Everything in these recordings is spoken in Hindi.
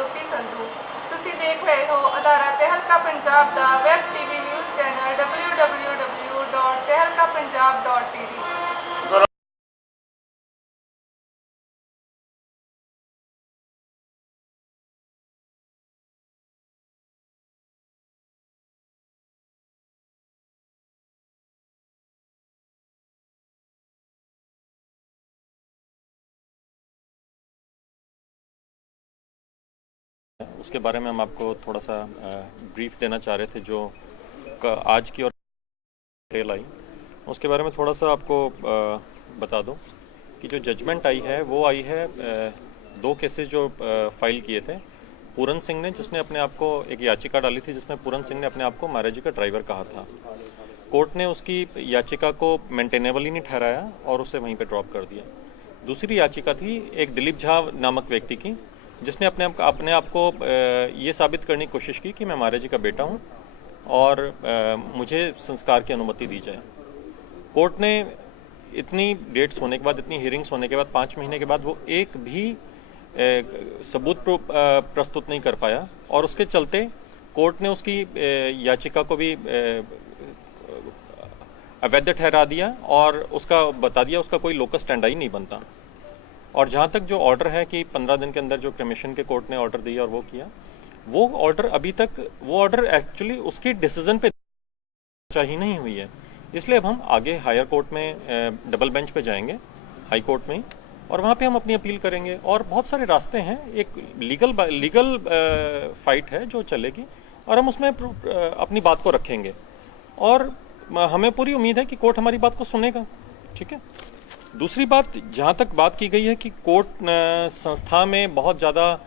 ਜੋਤੀ ਸੰਧੂ। ਤੁਸੀਂ ਦੇਖ ਰਹੇ ਹੋ ਅਦਾਰਾ ਤਹਿਲਕਾ ਪੰਜਾਬ ਦਾ web TV news channel www.tehlkapunjab.tv। उसके बारे में हम आपको थोड़ा सा ब्रीफ देना चाह रहे थे जो आज की और डिटेल आई उसके बारे में थोड़ा सा आपको बता दूं कि जो जजमेंट आई है वो आई है दो केसेस जो फाइल किए थे। पूरन सिंह ने जिसने अपने आप को एक याचिका डाली थी जिसमें पूरन सिंह ने अपने आप को महाराजी का ड्राइवर कहा था। कोर्ट ने उसकी याचिका को मेंटेनेबल ही नहीं ठहराया और उसे वहीं पे ड्रॉप कर दिया। दूसरी याचिका थी एक दिलीप झा नामक व्यक्ति की जिसने अपने आप को ये साबित करने की कोशिश की कि मैं महाराज जी का बेटा हूं और मुझे संस्कार की अनुमति दी जाए। कोर्ट ने इतनी डेट्स होने के बाद, इतनी हियरिंग्स होने के बाद, 5 महीने के बाद वो एक भी सबूत प्रस्तुत नहीं कर पाया और उसके चलते कोर्ट ने उसकी याचिका को भी अवैध ठहरा दिया और उसका बता दिया उसका कोई लोकस स्टैंडाई नहीं बनता। और जहां तक जो ऑर्डर है कि 15 दिन के अंदर जो कमीशन के कोर्ट ने ऑर्डर दिया और वो किया, वो ऑर्डर अभी तक वो ऑर्डर एक्चुअली उसकी डिसीजन पे ही नहीं हुई है। इसलिए अब हम आगे हायर कोर्ट में डबल बेंच पे जाएंगे, हाई कोर्ट में, और वहां पे हम अपनी अपील करेंगे। और बहुत सारे रास्ते हैं, एक लीगल फाइट है जो चलेगी और हम उसमें अपनी बात को रखेंगे और हमें पूरी उम्मीद है कि कोर्ट हमारी बात को सुनेगा। ठीक है। दूसरी बात, जहां तक बात की गई है कि कोर्ट संस्था में बहुत ज्यादा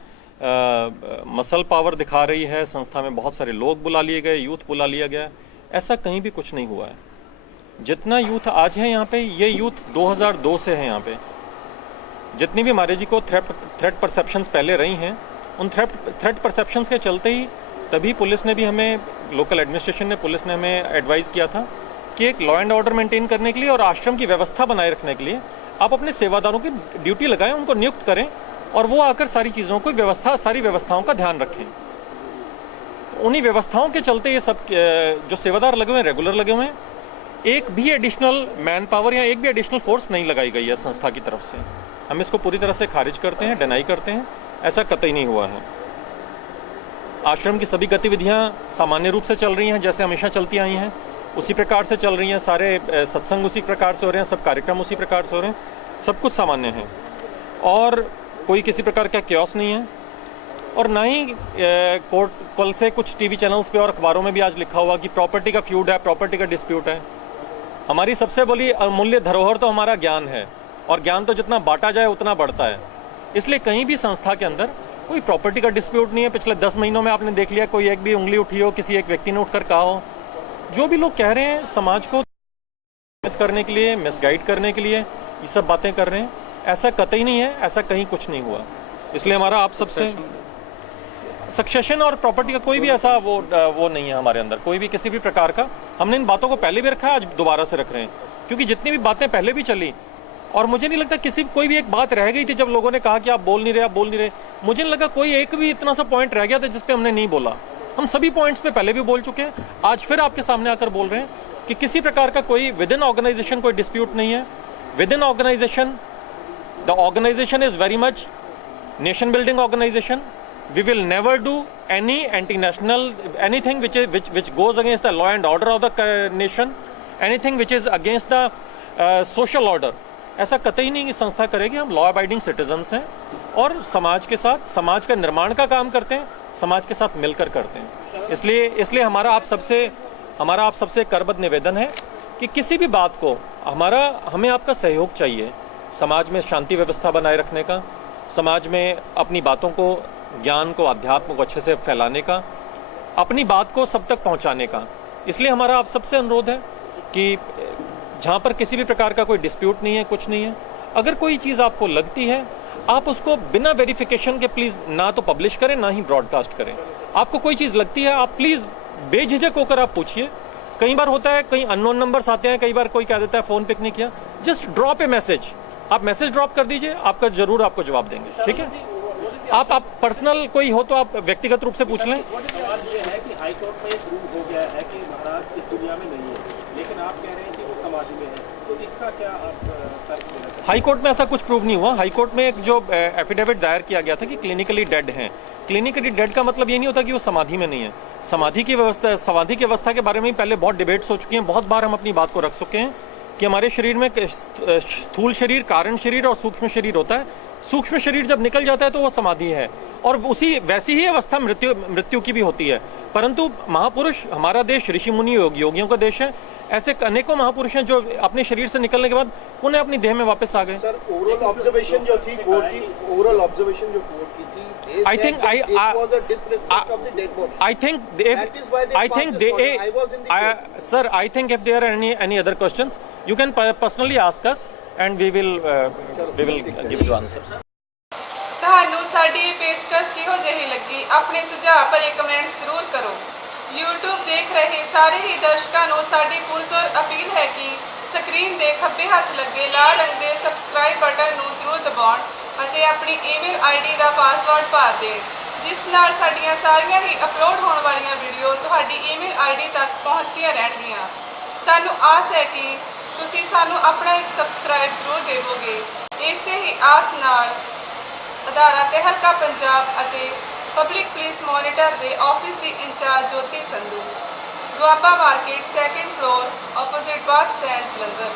मसल पावर दिखा रही है, संस्था में बहुत सारे लोग बुला लिए गए, यूथ बुला लिया गया, ऐसा कहीं भी कुछ नहीं हुआ है। जितना यूथ आज है यहाँ पे, ये यूथ 2002 से है यहाँ पे। जितनी भी महाराज जी को थ्रेट परसेप्शंस पहले रही हैं, उन थ्रेट परसेप्शंस के चलते ही तभी पुलिस ने भी हमें, लोकल एडमिनिस्ट्रेशन ने, पुलिस ने हमें एडवाइस किया था कि एक लॉ एंड ऑर्डर मेंटेन करने के लिए और आश्रम की व्यवस्था बनाए रखने के लिए आप अपने सेवादारों की ड्यूटी लगाएं, उनको नियुक्त करें और वो आकर सारी चीजों को सारी व्यवस्थाओं का ध्यान रखें। उन्हीं व्यवस्थाओं के चलते ये सब जो सेवादार लगे हुए हैं, रेगुलर लगे हुए हैं, एक भी एडिशनल मैन पावर या एक भी एडिशनल फोर्स नहीं लगाई गई है संस्था की तरफ से। हम इसको पूरी तरह से खारिज करते हैं, डिनाई करते हैं, ऐसा कतई नहीं हुआ है। आश्रम की सभी गतिविधियां सामान्य रूप से चल रही हैं, जैसे हमेशा चलती आई हैं उसी प्रकार से चल रही हैं। सारे सत्संग उसी प्रकार से हो रहे हैं, सब कार्यक्रम उसी प्रकार से हो रहे हैं, सब कुछ सामान्य है और कोई किसी प्रकार का क्योस नहीं है। और ना ही कोर्ट, कल से कुछ टीवी चैनल्स पे और अखबारों में भी आज लिखा हुआ कि प्रॉपर्टी का फ्यूड है, प्रॉपर्टी का डिस्प्यूट है। हमारी सबसे बड़ी अमूल्य धरोहर तो हमारा ज्ञान है और ज्ञान तो जितना बांटा जाए उतना बढ़ता है। इसलिए कहीं भी संस्था के अंदर कोई प्रॉपर्टी का डिस्प्यूट नहीं है। पिछले 10 महीनों में आपने देख लिया कोई एक भी उंगली उठी हो, किसी एक व्यक्ति ने उठकर कहा हो। जो भी लोग कह रहे हैं समाज को करने के लिए, मिसगाइड करने के लिए ये सब बातें कर रहे हैं, ऐसा कतई नहीं है, ऐसा कहीं कुछ नहीं हुआ। इसलिए हमारा आप सबसे सक्सेशन और प्रॉपर्टी का कोई भी ऐसा वो नहीं है हमारे अंदर, कोई भी किसी भी प्रकार का। हमने इन बातों को पहले भी रखा है, आज दोबारा से रख रहे हैं, क्योंकि जितनी भी बातें पहले भी चली और मुझे नहीं लगता कोई भी एक बात रह गई थी जब लोगों ने कहा कि आप बोल नहीं रहे। मुझे नहीं लगा कोई एक भी इतना सा पॉइंट रह गया था जिसपे हमने नहीं बोला। हम सभी पॉइंट्स पे पहले भी बोल चुके हैं, आज फिर आपके सामने आकर बोल रहे हैं कि किसी प्रकार का कोई विद इन ऑर्गेनाइजेशन कोई डिस्प्यूट नहीं है। Within organization, the organization is very much nation building organization. We will never do any anti national, anything which goes against the law and order of the nation, anything which is against the social order, ऐसा कतई नहीं कि संस्था करेगी। हम लॉ अबाइडिंग सिटीजन्स हैं और समाज के साथ, समाज का निर्माण का काम करते हैं, समाज के साथ मिलकर करते हैं। इसलिए हमारा आप सबसे करबद्ध निवेदन है कि किसी भी बात को हमें आपका सहयोग चाहिए। समाज में शांति व्यवस्था बनाए रखने का, समाज में अपनी बातों को, ज्ञान को, अध्यात्म को अच्छे से फैलाने का, अपनी बात को सब तक पहुंचाने का। इसलिए हमारा आप सबसे अनुरोध है कि जहां पर किसी भी प्रकार का कोई डिस्प्यूट नहीं है, कुछ नहीं है, अगर कोई चीज आपको लगती है आप उसको बिना वेरिफिकेशन के प्लीज ना तो पब्लिश करें ना ही ब्रॉडकास्ट करें। आपको कोई चीज लगती है आप प्लीज बेझिझक होकर आप पूछिए। कई बार होता है, कई अननोन नंबर्स आते हैं, कई बार कोई कह देता है फोन पिक नहीं किया, जस्ट ड्रॉप ए मैसेज, आप मैसेज ड्रॉप कर दीजिए, आपका जरूर आपको जवाब देंगे। ठीक है। आप पर्सनल कोई हो तो आप व्यक्तिगत रूप से पूछ लें। सवाल ये है कि हाई कोर्ट में प्रूव हो गया है कि महाराज इस दुनिया में नहीं है, लेकिन आप कह रहे हैं कि वो समाधि में है, तो इसका क्या आप तर्क देना चाहते हैं? हाई कोर्ट में ऐसा कुछ प्रूव नहीं हुआ। हाई कोर्ट में एक जो एफिडेविट दायर किया गया था कि क्लिनिकली डेड हैं। क्लिनिकली डेड का मतलब ये नहीं होता कि वो समाधि में नहीं है। समाधि की अवस्था के बारे में पहले बहुत डिबेट्स हो चुकी हैं, बहुत बार हम अपनी बात को रख चुके हैं कि हमारे शरीर में स्थूल शरीर, कारण शरीर और सूक्ष्म शरीर होता है। सूक्ष्म शरीर जब निकल जाता है तो वो समाधि है, और उसी वैसी ही अवस्था मृत्यु की भी होती है। परंतु महापुरुष, हमारा देश ऋषि मुनि योगियों का देश है। ऐसे अनेकों महापुरुष हैं जो अपने शरीर से निकलने के बाद पुनः अपनी देह में वापस आ गए। सर, ओरल ऑब्जर्वेशन जो थी कोर्ट की, ओरल ऑब्जर्वेशन जो कोर्ट की थी, I think I think if there are any other questions, you can personally ask us and we will give you answers. ਤੁਹਾਨੂੰ ਸਾਡੀ ਇਹ ਪੇਸ਼ਕਸ਼ ਕਿਹੋ ਜਿਹੀ ਲੱਗੀ? ਆਪਣੇ ਸੁਝਾਅ ਭਰੇ ਕਮੈਂਟ ਜ਼ਰੂਰ ਕਰੋ। YouTube ਦੇਖ ਰਹੇ ਸਾਰੇ ਹੀ ਦਰਸ਼ਕਾਂ ਨੂੰ ਸਾਡੀ ਪੁਰਜ਼ੋਰ ਅਪੀਲ ਹੈ ਕਿ ਸਕਰੀਨ ਦੇ ਖੱਬੇ ਹੱਥ ਲੱਗੇ ਲਾਲ ਰੰਗ ਦੇ ਸਬਸਕ੍ਰਾਈਬ ਬਟਨ ਨੂੰ ਜ਼ਰੂਰ ਦਬਾਉਣ ਅਤੇ ਆਪਣੀ ਈਮੇਲ ਆਈਡੀ ਦਾ ਪਾਸਵਰਡ ਪਾ ਦੇਣ, ਜਿਸ ਨਾਲ ਸਾਡੀਆਂ ਸਾਰੀਆਂ ਹੀ ਅਪਲੋਡ ਹੋਣ ਵਾਲੀਆਂ ਵੀਡੀਓ ਤੁਹਾਡੀ ਈਮੇਲ ਆਈਡੀ ਤੱਕ ਪਹੁੰਚਦੀਆਂ ਰਹਿਣਗੀਆਂ। ਸਾਨੂੰ ਆਸ ਹੈ ਕਿ ਤੁਸੀਂ ਸਾਨੂੰ ਆਪਣਾ ਇੱਕ ਸਬਸਕ੍ਰਾਈਬ ਜ਼ਰੂਰ ਦੇਵੋਗੇ। ਇਸੇ ਹੀ ਆਸ ਨਾਲ ਅਦਾਰਾ ਤੇ ਹਲਕਾ ਪੰਜਾਬ ਅਤੇ ਪਬਲਿਕ ਪੁਲਿਸ ਮੋਨੀਟਰ ਦੇ ਆਫਿਸ ਦੀ in charge Jyoti Sandhu, Doaba market, 2nd floor, opposite bus stand, Jalandhar.